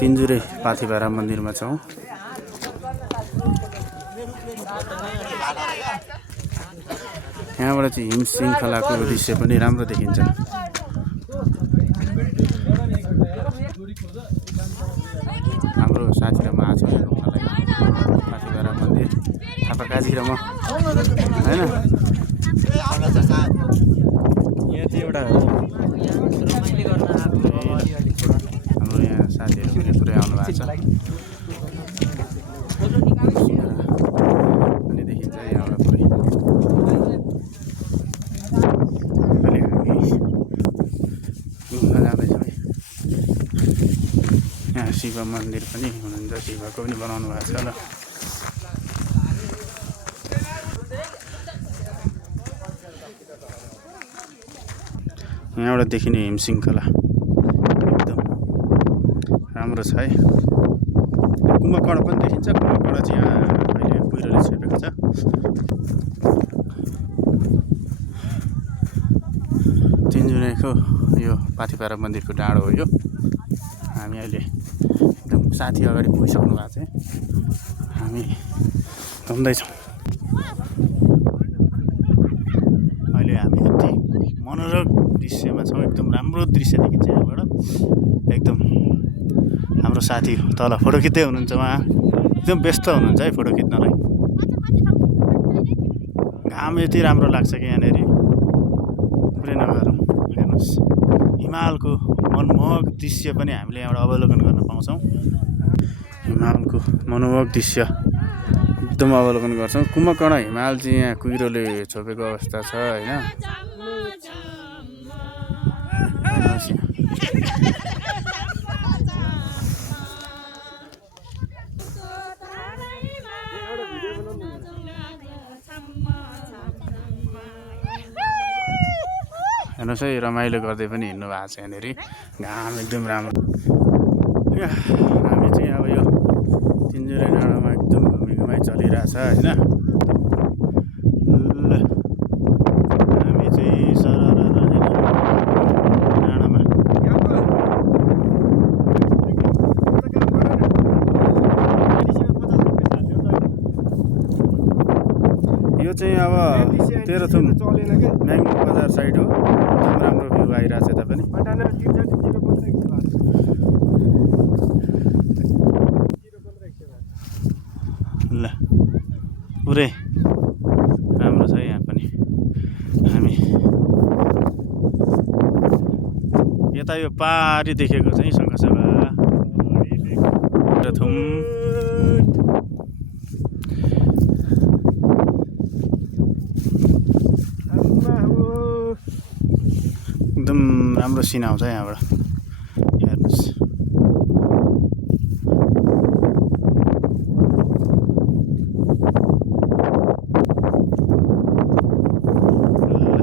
तिनजुरे पाथिभरा मन्दिरमा छौँ। यहाँबाट चाहिँ हिम श्रृङ्खलाको दृश्य पनि राम्रो देखिन्छ। हाम्रो साथी र म आएको छौँ घुम्नलाई पाथिभरा मन्दिर थापाकाजी र म होइन। यहाँ चाहिँ एउटा हाम्रो यहाँ साथीहरू पनि पुरै आउनु भएको छ अनि देखिन्छ यहाँबाट पुरै। अहिले हामी घुम्न जाँदैछौँ। यहाँ शिव मन्दिर पनि हुनुहुन्छ, शिवको पनि बनाउनु भएको छ ल। यहाँबाट देखिने हिम श्रृङ्खला एकदम राम्रो छ है। कुम्भकर्ण पनि देखिन्छ। कुम्भकर्ण चाहिँ यहाँ अहिले कुहिरोले छोपेको छ। तिनजुरेको यो पाथिभरा मन्दिरको डाँडो हो यो। हामी अहिले एकदम साथी अगाडि पुगिसक्नु भएको छ। हामी घुम्दैछौँ। अहिले हामी यति मनोरम दृश्यमा छौँ। एकदम राम्रो दृश्य देखिन्छ यहाँबाट। एकदम हाम्रो साथी तल फोटो खिच्दै हुनुहुन्छ। उहाँ एकदम व्यस्त हुनुहुन्छ है फोटो खिच्नलाई। घाम यति राम्रो लाग्छ कि यहाँनिर पुरै नगरौँ। हेर्नुहोस् हिमालको मनमोहक दृश्य पनि हामीले यहाँबाट अवलोकन गर्न पाउँछौँ। हिमालको मनमोहक दृश्य एकदम अवलोकन गर्छौँ। कुम्भकर्ण हिमाल चाहिँ यहाँ कुहिरोले छोपेको अवस्था छ होइन। हेर्नुहोस् है रमाइलो गर्दै पनि हिँड्नु भएको छ यहाँनिर। घाम एकदम राम्रो। हामी चाहिँ अब यो तिनजुरे डाँडामा एकदम घुमाइ चलिरहेछ होइन। ल हामी चाहिँ सरर डाँडामा यो चाहिँ अब तेह्रथुम म्याङ्गो बजार साइड हो। एकदम राम्रो भ्यू आइरहेछ यता पनि। ल पुरै राम्रो छ यहाँ पनि। हामी यता यो पारी देखेको चाहिँ सँगसँगै तेह्रथुम एकदम राम्रो सिन आउँछ यहाँबाट।